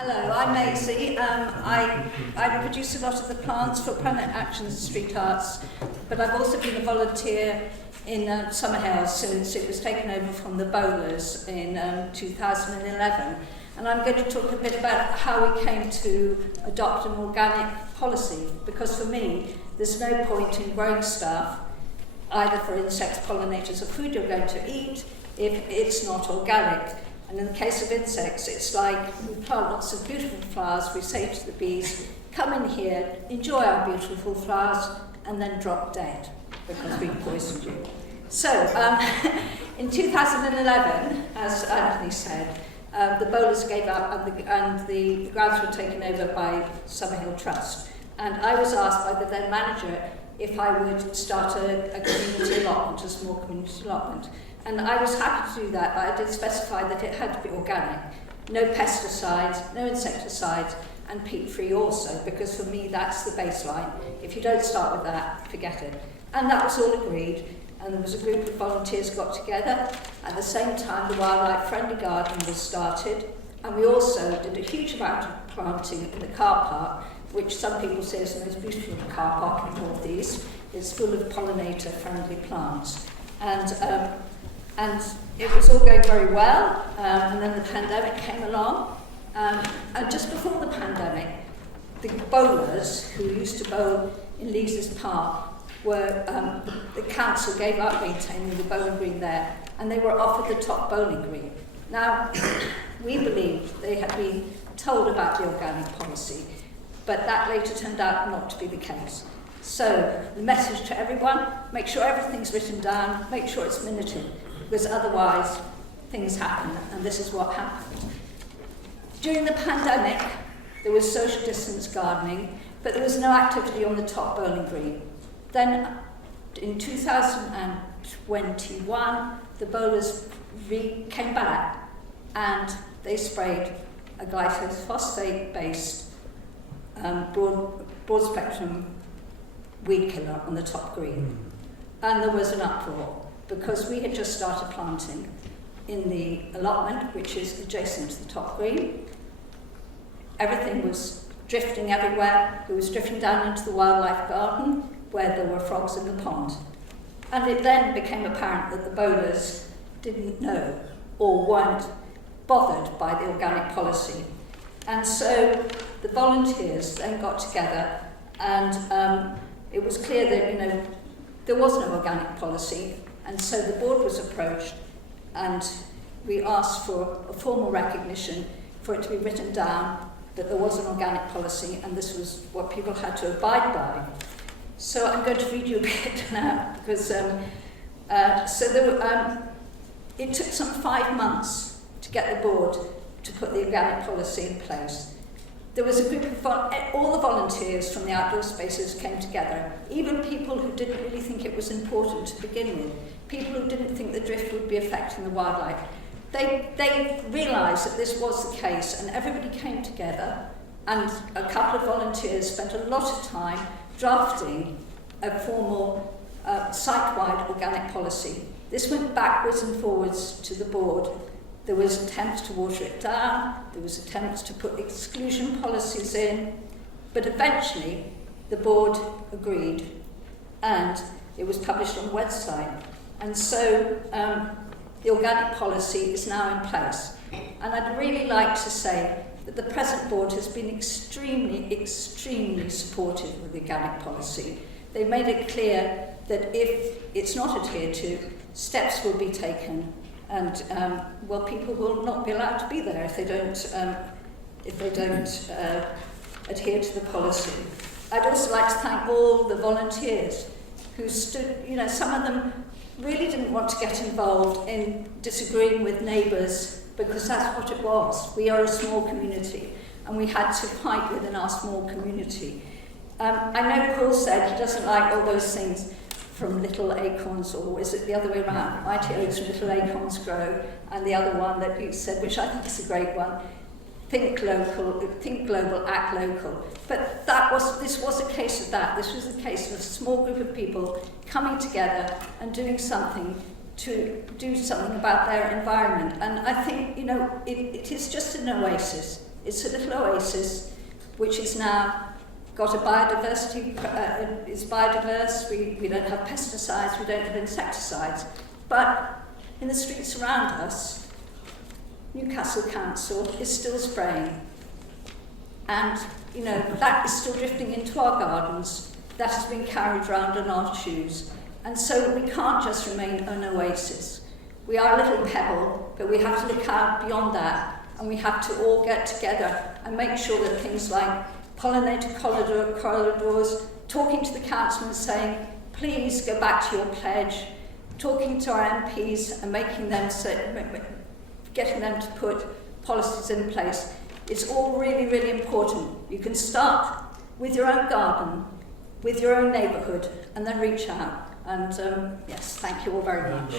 Hello, I'm Maysie. I produce a lot of the plants for Planet Action's Street Arts, but I've also been a volunteer in Summerhill since it was taken over from the Bowlers in 2011. And I'm going to talk a bit about how we came to adopt an organic policy, because for me, there's no point in growing stuff, either for insects, pollinators, or food you're going to eat, if it's not organic. And in the case of insects, it's like we plant lots of beautiful flowers, we say to the bees, come in here, enjoy our beautiful flowers, and then drop dead, because we poisoned you. So, in 2011, as Anthony said, the Bowlers gave up and the grounds were taken over by Summerhill Trust. And I was asked by the then manager if I would start a community allotment, a small community allotment. And I was happy to do that, but I did specify that it had to be organic. No pesticides, no insecticides, and peat-free also, because for me that's the baseline. If you don't start with that, forget it. And that was all agreed, and there was a group of volunteers got together. At the same time, the wildlife-friendly garden was started, and we also did a huge amount of planting in the car park, which some people say is the most beautiful car park in the North East. It's full of pollinator-friendly plants. And it was all going very well, and then the pandemic came along. And just before the pandemic, the bowlers, who used to bowl in Lees's Park, were the council gave up maintaining the bowling green there, and they were offered the top bowling green. Now, we believed they had been told about the organic policy, but that later turned out not to be the case. So, the message to everyone, make sure everything's written down, make sure it's minuted, because otherwise things happen, and this is what happened. During the pandemic, there was social distance gardening, but there was no activity on the top bowling green. Then, in 2021, the bowlers came back, and they sprayed a glyphosate-based broad-spectrum weed killer on the top green. And there was an uproar, because we had just started planting in the allotment, which is adjacent to the top green. Everything was drifting everywhere. It was drifting down into the wildlife garden, where there were frogs in the pond. And it then became apparent that the bowlers didn't know or weren't bothered by the organic policy. And so the volunteers then got together, and it was clear that, there was no organic policy. And so the board was approached, and we asked for a formal recognition, for it to be written down that there was an organic policy, and this was what people had to abide by. So I'm going to read you a bit now, because it took some 5 months to get the board to put the organic policy in place. There was a group of all the volunteers from the outdoor spaces came together, even people who didn't really think it was important to begin with, people who didn't think the drift would be affecting the wildlife. They realised that this was the case, and everybody came together, and a couple of volunteers spent a lot of time drafting a formal site-wide organic policy. This went backwards and forwards to the board. There was attempts to water it down, there was attempts to put exclusion policies in, but eventually the board agreed, and it was published on the website. And so the organic policy is now in place. And I'd really like to say that the present board has been extremely, extremely supportive of the organic policy. They've made it clear that if it's not adhered to, steps will be taken, and people will not be allowed to be there if they don't adhere to the policy. I'd also like to thank all the volunteers who stood, some of them really didn't want to get involved in disagreeing with neighbours, because that's what it was. We are a small community, and we had to fight within our small community. I know Paul said he doesn't like all those things from little acorns, or is it the other way around? Mighty oaks from little acorns grow, and the other one that you said, which I think is a great one, think local, think global, act local. But this was a case of that. This was a case of a small group of people coming together and doing something to do something about their environment. And I think, it is just an oasis. It's a little oasis which is now got a biodiversity, is biodiverse, we don't have pesticides, we don't have insecticides. But in the streets around us, Newcastle Council is still spraying. And, you know, that is still drifting into our gardens. That has been carried around on our shoes. And so we can't just remain an oasis. We are a little pebble, but we have to look out beyond that, and we have to all get together and make sure that things like pollinator corridors, talking to the councilmen saying, please go back to your pledge, talking to our MPs and making them getting them to put policies in place. It's all really, really important. You can start with your own garden, with your own neighbourhood, and then reach out. And yes, thank you all very much.